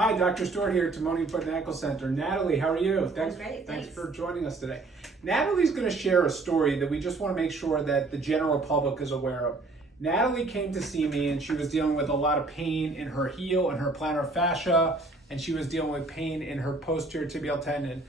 Hi, Dr. Stewart here at Timonium Foot and Ankle Center. Natalie, how are you? Thanks. Great. Thanks for joining us today. Natalie's going to share a story that we just want to make sure that the general public is aware of. Natalie came to see me and she was dealing with a lot of pain in her heel and her plantar fascia, and she was dealing with pain in her posterior tibial tendon.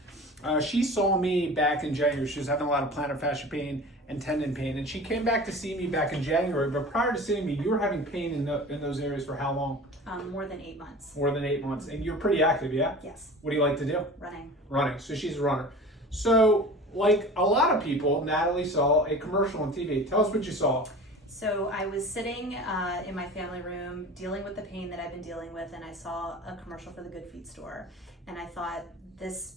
She saw me back in January. She was having a lot of plantar fascia pain and tendon pain, and she came back to see me back in January. But prior to seeing me, you were having pain in those areas for how long? More than 8 months. More than 8 months. And you're pretty active, yeah? Yes. What do you like to do? Running. Running. So she's a runner. So, like a lot of people, Natalie saw a commercial on TV. Tell us what you saw. So I was sitting in my family room dealing with the pain that I've been dealing with, and I saw a commercial for the Good Feet store. And I thought, this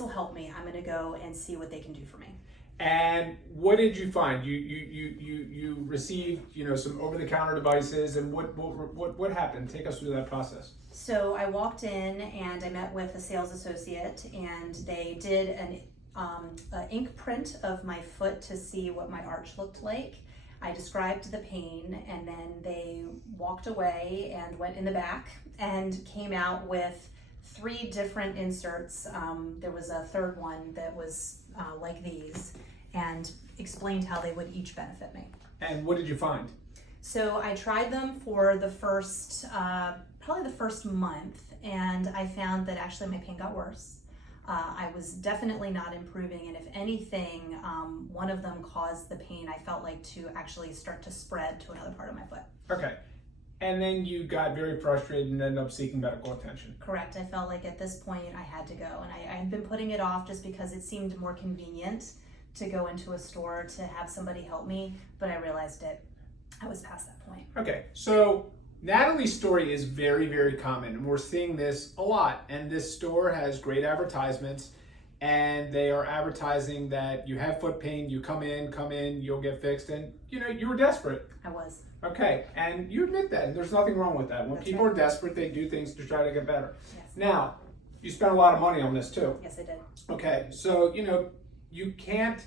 will help me. I'm going to go and see what they can do for me. And what did you find? You received, some over-the-counter devices, and what happened? Take us through that process. So I walked in and I met with a sales associate, and they did an ink print of my foot to see what my arch looked like. I described the pain, and then they walked away and went in the back and came out with 3 different inserts. There was a third one that was like these, and explained how they would each benefit me. And what did you find? So I tried them for the first, probably the first month, and I found that actually my pain got worse. I was definitely not improving, and if anything, one of them caused the pain, I felt like, to actually start to spread to another part of my foot. Okay. And then you got very frustrated and ended up seeking medical attention. Correct. I felt like at this point I had to go, and I had been putting it off just because it seemed more convenient to go into a store to have somebody help me, but I realized I was past that point. Okay, so Natalie's story is very, very common, and we're seeing this a lot. And this store has great advertisements, and they are advertising that you have foot pain, you come in, you'll get fixed, and you were desperate. I was. Okay, and you admit that, and there's nothing wrong with that. When That's people right. are desperate, they do things to try to get better. Yes. Now, you spent a lot of money on this too. Yes, I did. Okay, so you can't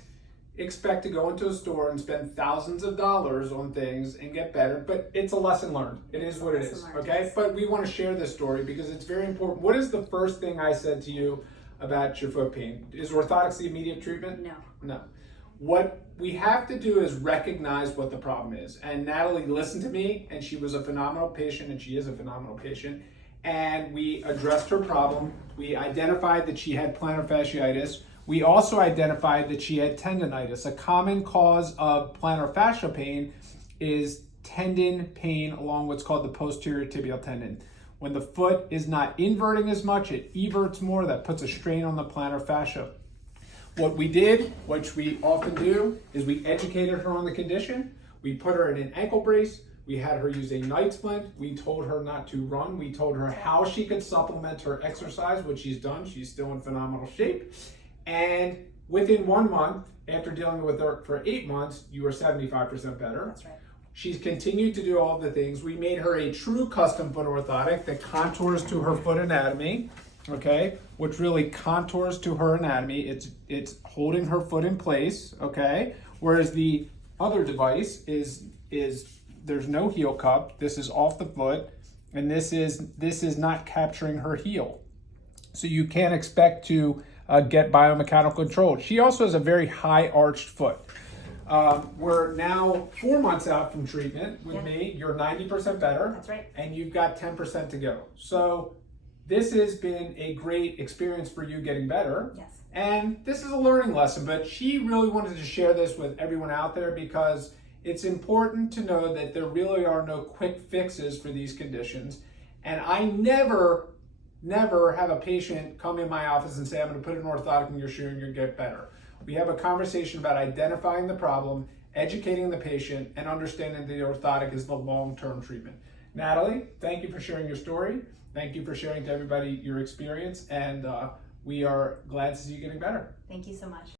expect to go into a store and spend thousands of dollars on things and get better, but it's a lesson learned. It is what it is, okay? Yes. But we want to share this story because it's very important. What is the first thing I said to you about your foot pain? Is orthotics the immediate treatment? No. No. What we have to do is recognize what the problem is. And Natalie listened to me, and she was a phenomenal patient, and she is a phenomenal patient. And we addressed her problem. We identified that she had plantar fasciitis. We also identified that she had tendonitis. A common cause of plantar fascia pain is tendon pain along what's called the posterior tibial tendon. When the foot is not inverting as much, it everts more. That puts a strain on the plantar fascia. What we did, which we often do, is we educated her on the condition. We put her in an ankle brace. We had her use a night splint. We told her not to run. We told her how she could supplement her exercise, which she's done. She's still in phenomenal shape. And within 1 month, after dealing with her for 8 months, you were 75% better. That's right. She's continued to do all the things. We made her a true custom foot orthotic that contours to her foot anatomy, okay, which really contours to her anatomy. It's holding her foot in place, okay, whereas the other device is there's no heel cup. This is off the foot, and this is not capturing her heel. So you can't expect to get biomechanical control. She also has a very high arched foot. We're now 4 months out from treatment with me. You're 90% better. That's right. And you've got 10% to go. So this has been a great experience for you getting better. Yes. And this is a learning lesson, but she really wanted to share this with everyone out there because it's important to know that there really are no quick fixes for these conditions. And I never have a patient come in my office and say, I'm going to put an orthotic in your shoe and you'll get better. We have a conversation about identifying the problem, educating the patient, and understanding the orthotic is the long-term treatment. Natalie, thank you for sharing your story. Thank you for sharing to everybody your experience, and we are glad to see you getting better. Thank you so much.